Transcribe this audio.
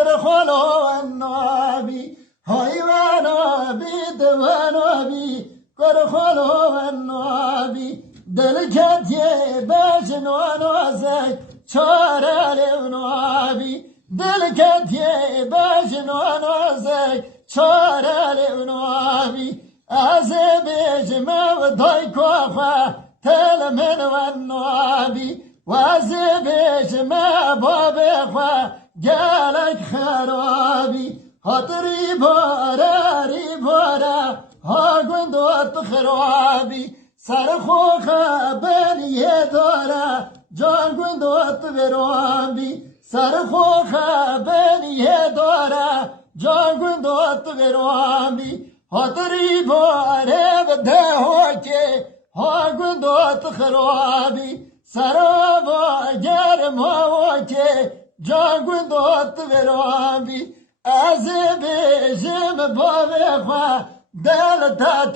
کرخلو النبی های و نبی دو نبی کرخلو النبی دل کتیه بجن و نازی چاره نبی دل کتیه بجن و نازی چاره نبی از بجمع و دای کوفه تل من و نبی و از بجمع باب خواه گلک خرابی خاطری باره ها گندوت خرابی سر خوخه بنیه داره جان گندوت برابی سر خوخه بنیه داره جان گندوت برابی خاطری باره بده که ها گندوت خرابی سرابا گرم ها که جان گندوت برابی از بیجم باوی خواه دل تا